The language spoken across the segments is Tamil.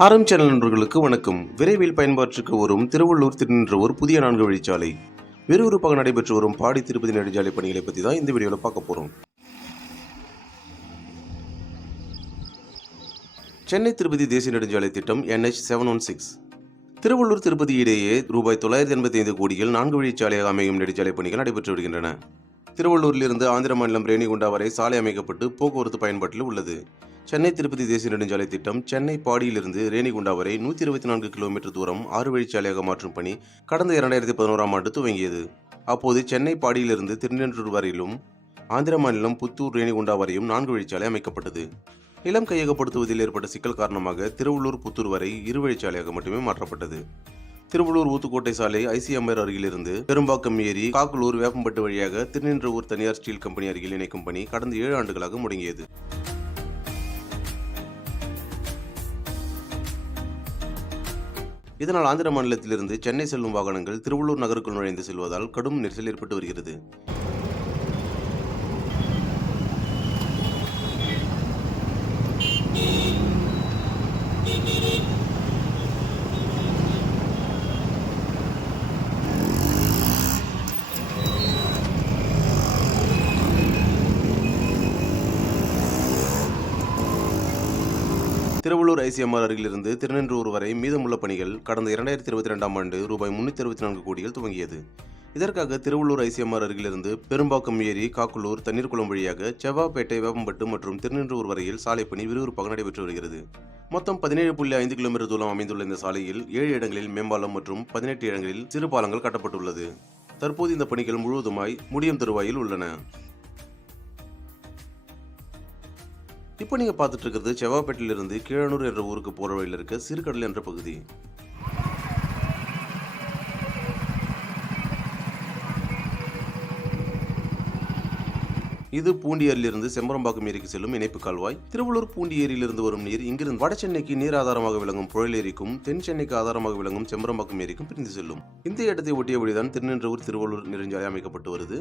ஆரம் சேனல் நண்பர்களுக்கு வணக்கம். விரைவில் பயன்பாட்டிற்கு வரும் திருவள்ளூர் திருநின்றவூர் புதிய நான்கு வழிச்சாலை. விறுவிறுப்பாக நடைபெற்று வரும் பாடி திருப்பதி நெடுஞ்சாலை பணிகளை பற்றி தான் இந்த வீடியோவில் பார்க்க போகிறோம் சென்னை திருப்பதி தேசிய நெடுஞ்சாலை திட்டம் NH seven one six. Tiruvallur Tirupati இடையே ரூபாய் தொள்ளாயிரத்தி எண்பத்தி ஐந்து கோடியில் நான்கு வழிச்சாலையாக அமையும் நெடுஞ்சாலை பணிகள் நடைபெற்று வருகின்றன. திருவள்ளூரிலிருந்து ஆந்திர மாநிலம் ரேணிகுண்டா வரை சாலை அமைக்கப்பட்டு போக்குவரத்து பயன்பாட்டில் உள்ளது. சென்னை திருப்பதி தேசிய நெடுஞ்சாலை திட்டம் சென்னை பாடியிலிருந்து ரேணிகுண்டா வரை நூற்றி இருபத்தி நான்கு கிலோமீட்டர் தூரம் ஆறு வழிச்சாலையாக மாற்றும் பணி கடந்த இரண்டாயிரத்தி பதினோராம் ஆண்டு துவங்கியது. அப்போது சென்னை பாடியிலிருந்து திருநென்றூர் வரையிலும் ஆந்திர மாநிலம் புத்தூர் ரேணிகுண்டா வரையும் நான்கு வழிச்சாலை அமைக்கப்பட்டது. நிலம் கையகப்படுத்துவதில் ஏற்பட்ட சிக்கல் காரணமாக திருவள்ளூர் புத்தூர் வரை இரு வழிச்சாலையாக மட்டுமே மாற்றப்பட்டது. திருவள்ளூர் ஊத்துக்கோட்டை சாலை ஐசிஎம்ஆர் அருகிலிருந்து பெரும்பாக்கம் ஏரி காக்குலூர் வேப்பம்பட்டு வழியாக திருநின்றவூர் தனியார் ஸ்டீல் கம்பெனி அருகில் இணைக்கும் பணி கடந்த ஏழு ஆண்டுகளாக முடங்கியது. இதனால் ஆந்திர மாநிலத்திலிருந்து சென்னை செல்லும் வாகனங்கள் திருவள்ளூர் நகருக்குள் நுழைந்து செல்வதால் கடும் நெரிசல் ஏற்பட்டு வருகிறது. திருவள்ளூர் ஐசிஎம்ஆர் அருகிலிருந்து திருநென்றூர் வரை மீதமுள்ள பணிகள் கடந்த இரண்டாயிரத்தி இருபத்தி ரெண்டாம் ஆண்டு ரூபாய் முன்னூற்றி இருபத்தி நான்கு கோடியில் துவங்கியது. இதற்காக திருவள்ளூர் ஐசிஎம்ஆர் அருகிலிருந்து பெரும்பாக்கம் ஏரி காக்குளூர் தண்ணீர்குளம் வழியாக செவ்வாப்பேட்டை வேப்பம்பட்டு மற்றும் திருநென்றூர் வரையில் சாலை பணி விறுவிறுப்பாக நடைபெற்று வருகிறது. மொத்தம் பதினேழு புள்ளி ஐந்து கிலோமீட்டர் தூரம் அமைந்துள்ள இந்த சாலையில் ஏழு இடங்களில் மேம்பாலம் மற்றும் பதினெட்டு இடங்களில் சிறு பாலங்கள் கட்டப்பட்டுள்ளது. தற்போது இந்த பணிகள் முழுவதுமாய் முடியும் தருவாயில் உள்ளன. இப்போ நீங்கள் பார்த்துட்டு இருக்கிறது செவ்வாப்பேட்டையிலிருந்து கீழனூர் என்ற ஊருக்கு போகிற வழியில் இருக்க சிறுகடல் என்ற பகுதி. இது பூண்டியரிலிருந்து செம்பரம்பாக்கம் ஏரிக்கு செல்லும் இணைப்பு கால்வாய். திருவள்ளூர் பூண்டி ஏரியிலிருந்து வரும் நீர் இங்கிருந்து வட சென்னைக்கு நீர் ஆதாரமாக விளங்கும் புழல் ஏரிக்கும் தென் சென்னைக்கு ஆதாரமாக விளங்கும் செம்பரம்பாக்கம் ஏரிக்கும் பிரிந்து செல்லும். இந்த இடத்தை ஒட்டியபடிதான் திருநின்றவூர் திருவள்ளூர் நெடுஞ்சாலை அமைக்கப்பட்டு வருது.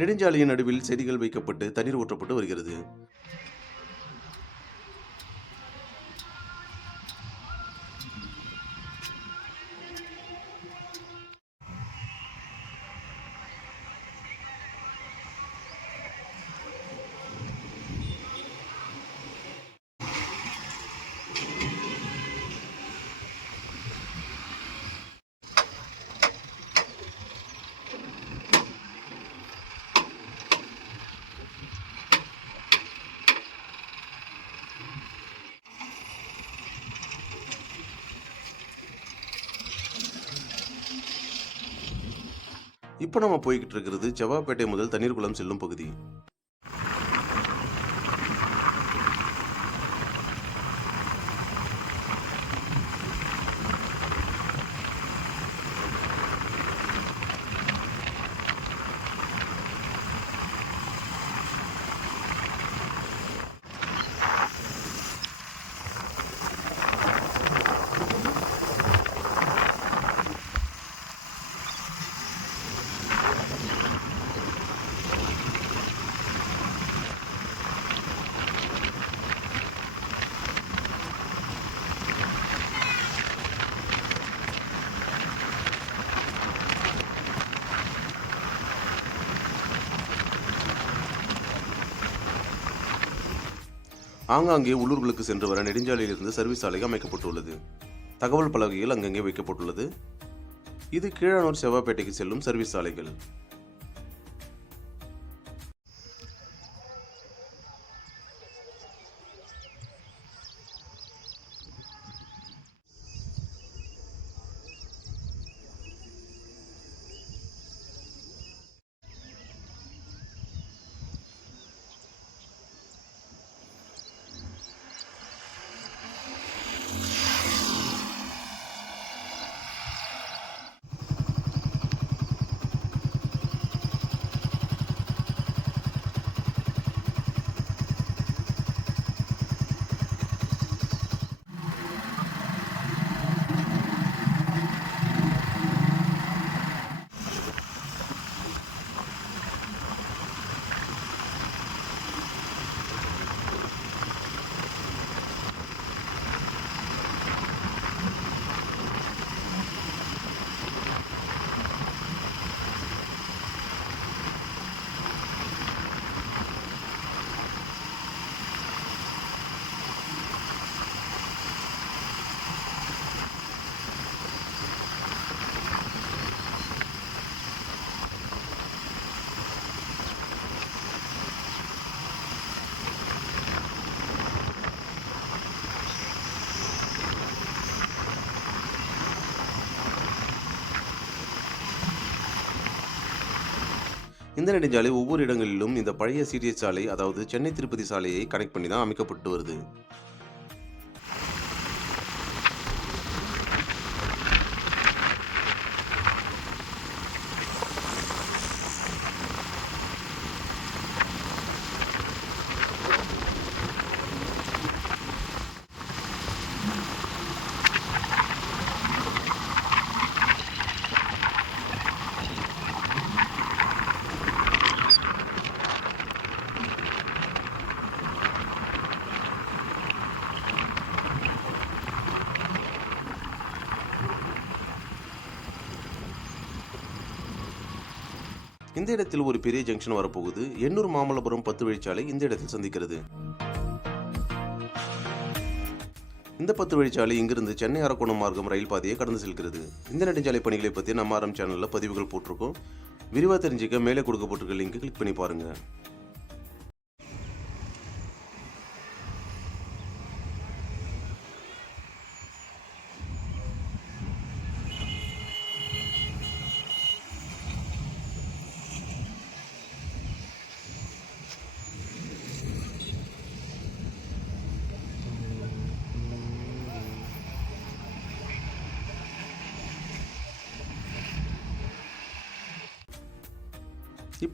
நெடுஞ்சாலையின் நடுவில் செய்திகள் வைக்கப்பட்டு தண்ணீர் ஊற்றப்பட்டு வருகிறது. இப்போ நம்ம போய்கிட்டு இருக்கிறது செவ்வாப்பேட்டை முதல் தண்ணீர்குளம் செல்லும் பகுதி. ஆங்காங்கே உள்ளூர்களுக்கு சென்று வர நெடுஞ்சாலையிலிருந்து சர்வீஸ் சாலை அமைக்கப்பட்டுள்ளது. தகவல் பலகைகள் அங்கங்கே வைக்கப்பட்டுள்ளது. இது கீழானூர் செவ்வாப்பேட்டைக்கு செல்லும் சர்வீஸ் சாலைகள் இந்த நெடுஞ்சாலை ஒவ்வொரு இடங்களிலும் இந்த பழைய சிடிஎஸ் சாலை அதாவது சென்னை திருப்பதி சாலையை கனெக்ட் பண்ணி தான் அமைக்கப்பட்டு வருது. இந்த இடத்தில் ஒரு பெரிய ஜங்ஷன் வரப்போகுது. எண்ணூர் மாமல்லபுரம் பத்து வழிச்சாலை இந்த இடத்தில் சந்திக்கிறது. இந்த பத்து வழிச்சாலை இங்கிருந்து சென்னை அரக்கோணம் மார்க்கம் ரயில் பாதையை கடந்து செல்கிறது. இந்த நெடுஞ்சாலை பணிகளை பற்றி நம்ம ஆரம் சேனலில் பதிவுகள் போட்டிருக்கோம். விரிவாக தெரிஞ்சுக்க மேலே கொடுக்கப்பட்டிருக்க லிங்க் கிளிக் பண்ணி பாருங்கள்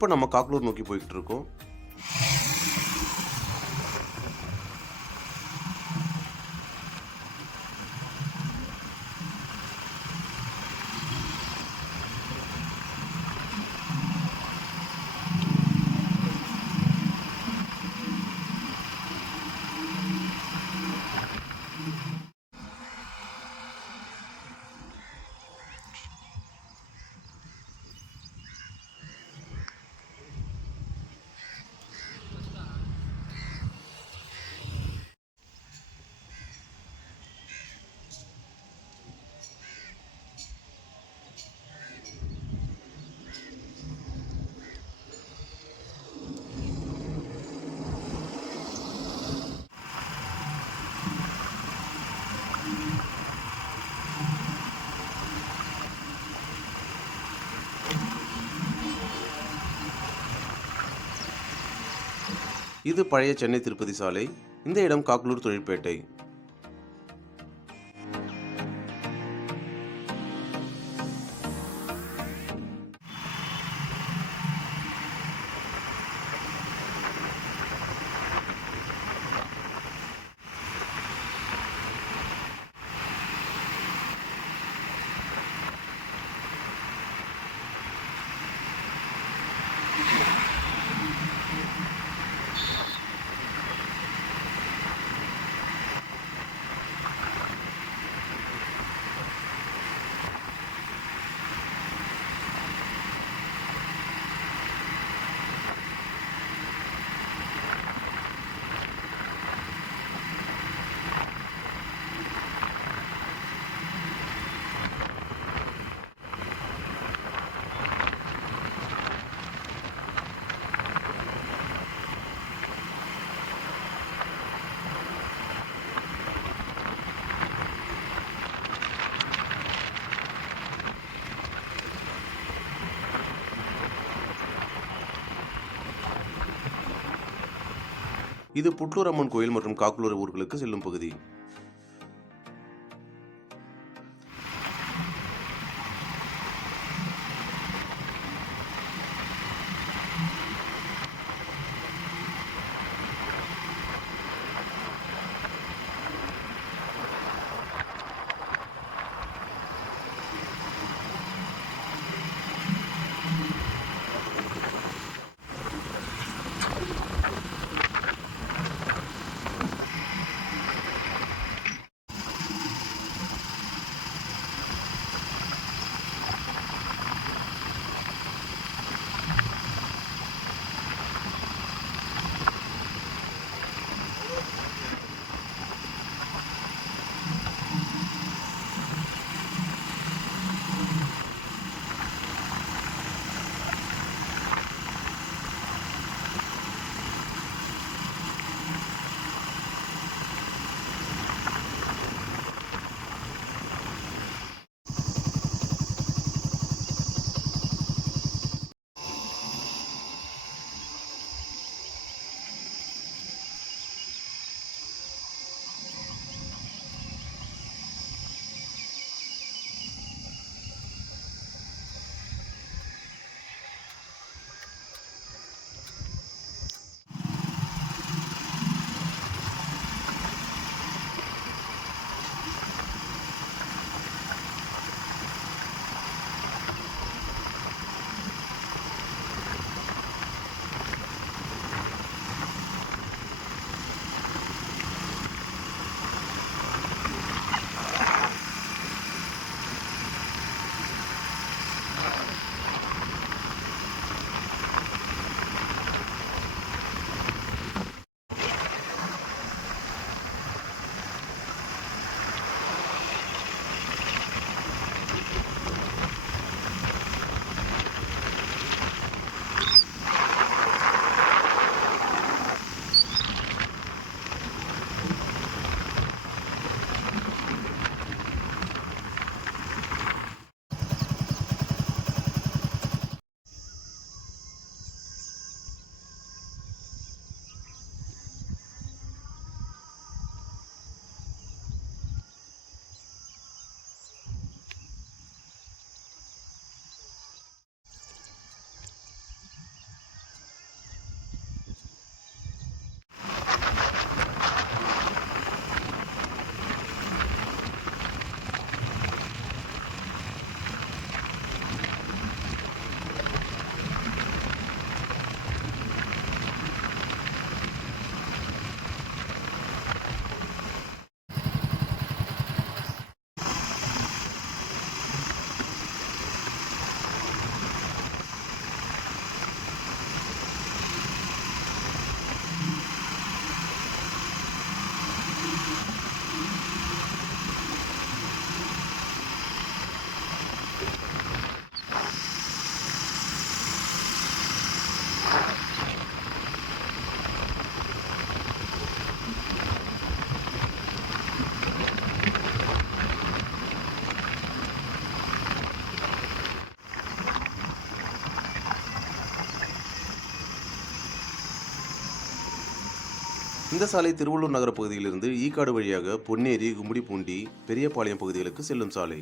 இப்போ நம்ம காக்லூர் நோக்கி போய்கிட்டு இருக்கோம். இது பழைய சென்னை திருப்பதி சாலை. இந்த இடம் காக்லூர் தொழிற்பேட்டை. இது புட்லூர் அம்மன் கோயில் மற்றும் காக்லூர் ஊர்களுக்கு செல்லும் பகுதி. இந்த சாலை திருவள்ளூர் நகர பகுதியிலிருந்து ஈக்காடு வழியாக பொன்னேரி கும்மிடிப்பூண்டி பெரியபாளையம் பகுதிகளுக்கு செல்லும் சாலை.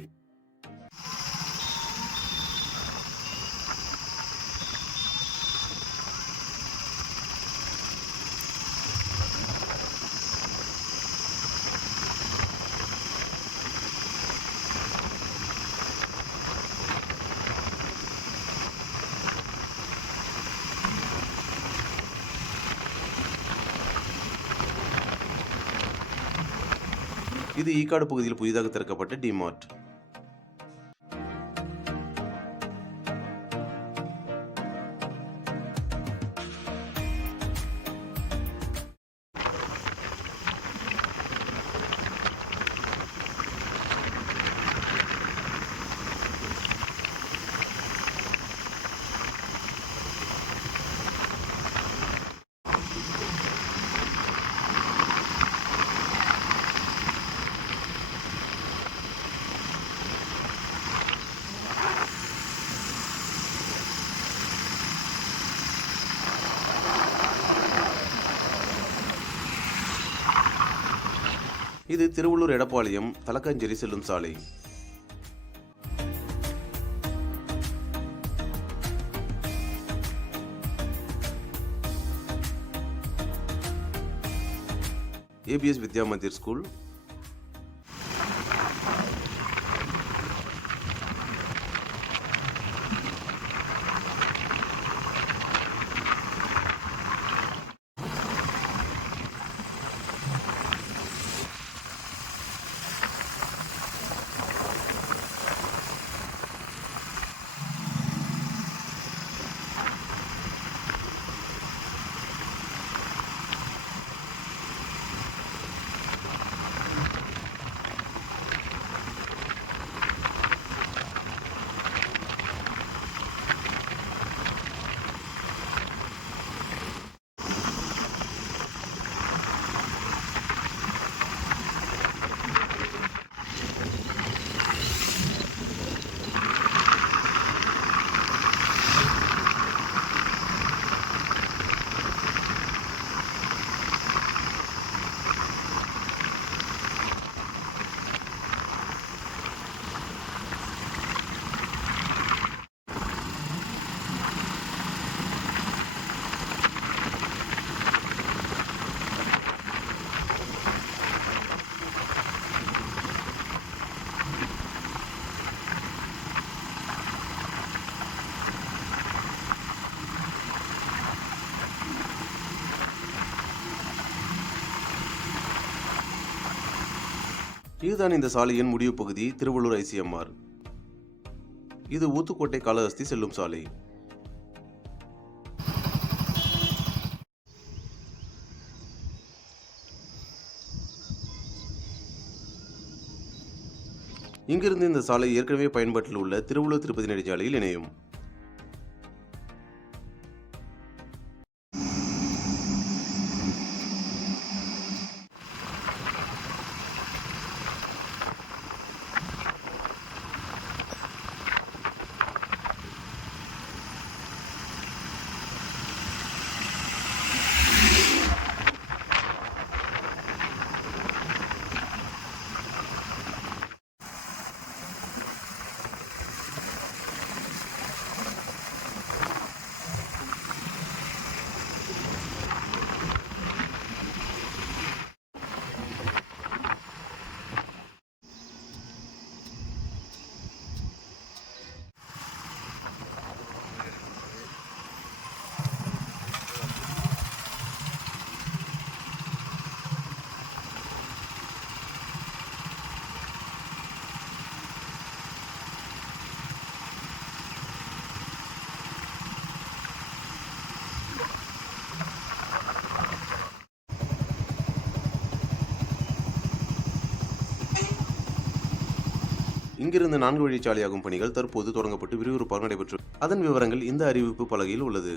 இது ஈக்காடு பகுதியில் புதிதாக திறக்கப்பட்ட டிமார்ட் இது திருவள்ளூர் எடப்பாளையம் தலக்கஞ்சேரி செல்லும் சாலை. ஏபிஎஸ் வித்யா மந்திர் ஸ்கூல் இதுதான் இந்த சாலையின் முடிவு பகுதி திருவள்ளூர் ஐசிஎம்ஆர். இது ஊத்துக்கோட்டை காளஹஸ்தி செல்லும் சாலை. இங்கிருந்து இந்த சாலை ஏற்கனவே பயன்பாட்டில் உள்ள திருவள்ளூர் திருப்பதி நெடுஞ்சாலையில் இணையும். அங்கிருந்து நான்கு வழிச்சாலையாகும் பணிகள் தற்போது தொடங்கப்பட்டு விறுவிறுப்பாக நடைபெற்று அதன் விவரங்கள் இந்த அறிவிப்பு பலகையில் உள்ளது.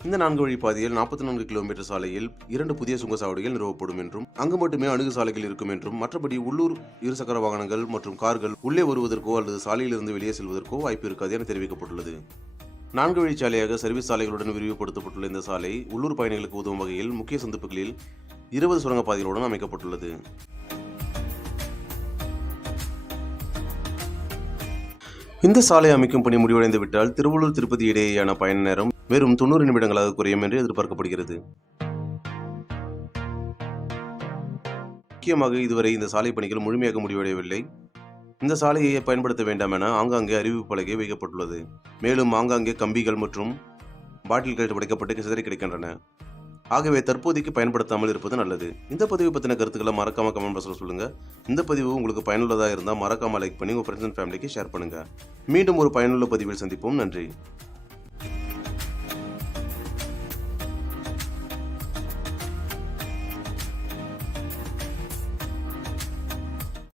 இந்த நான்கு வழி பாதையில் நாற்பத்தி நான்கு கிலோமீட்டர் சாலையில் இரண்டு புதிய சுங்கச்சாவடிகள் நிறுவப்படும் என்றும் அங்கு மட்டுமே அணுகு சாலைகள் இருக்கும் என்றும் மற்றபடி உள்ளூர் இருசக்கர வாகனங்கள் மற்றும் கார்கள் உள்ளே வருவதற்கோ அல்லது சாலையிலிருந்து வெளியே செல்வதற்கோ வாய்ப்பு இருக்காது என தெரிவிக்கப்பட்டுள்ளது. நான்கு வழிச்சாலையாக சர்வீஸ் சாலைகளுடன் விரிவுபடுத்தப்பட்டுள்ள இந்த சாலை உள்ளூர் பயணிகளுக்கு உதவும் வகையில் முக்கிய சந்திப்புகளில் இருபது சுரங்கப்பாதைகளுடன் அமைக்கப்பட்டுள்ளது. இந்த சாலை அமைக்கும் பணி முடிவடைந்து விட்டால் திருவள்ளூர் திருப்பதி இடையேயான பயண நேரம் வெறும் தொண்ணூறு நிமிடங்களாக குறையும் என்று எதிர்பார்க்கப்படுகிறது. முக்கியமாக இதுவரை இந்த சாலை பணிகள் முழுமையாக முடிவடையவில்லை. இந்த சாலையை பயன்படுத்த வேண்டாம் என ஆங்காங்கே அறிவிப்பு பலகை வைக்கப்பட்டுள்ளது. மேலும் ஆங்காங்கே கம்பிகள் மற்றும் பாட்டில்கள் உடைக்கப்பட்டு சிதறி கிடைக்கின்றன. ஆகவே தற்போதைக்கு பயன்படுத்தாமல் இருப்பது நல்லது. இந்த பதிவு பற்றின கருத்துக்களை மறக்காம கமெண்ட் பாக்ஸில் சொல்லுங்கள் இந்த பதிவு உங்களுக்கு பயனுள்ளதாக இருந்தால் மறக்காம லைக் பண்ணி உங்கள் ஃப்ரெண்ட்ஸ் அண்ட் ஃபேமிலிக்கு ஷேர் பண்ணுங்கள் மீண்டும் ஒரு பயனுள்ள பதிவில் சந்திப்போம். நன்றி.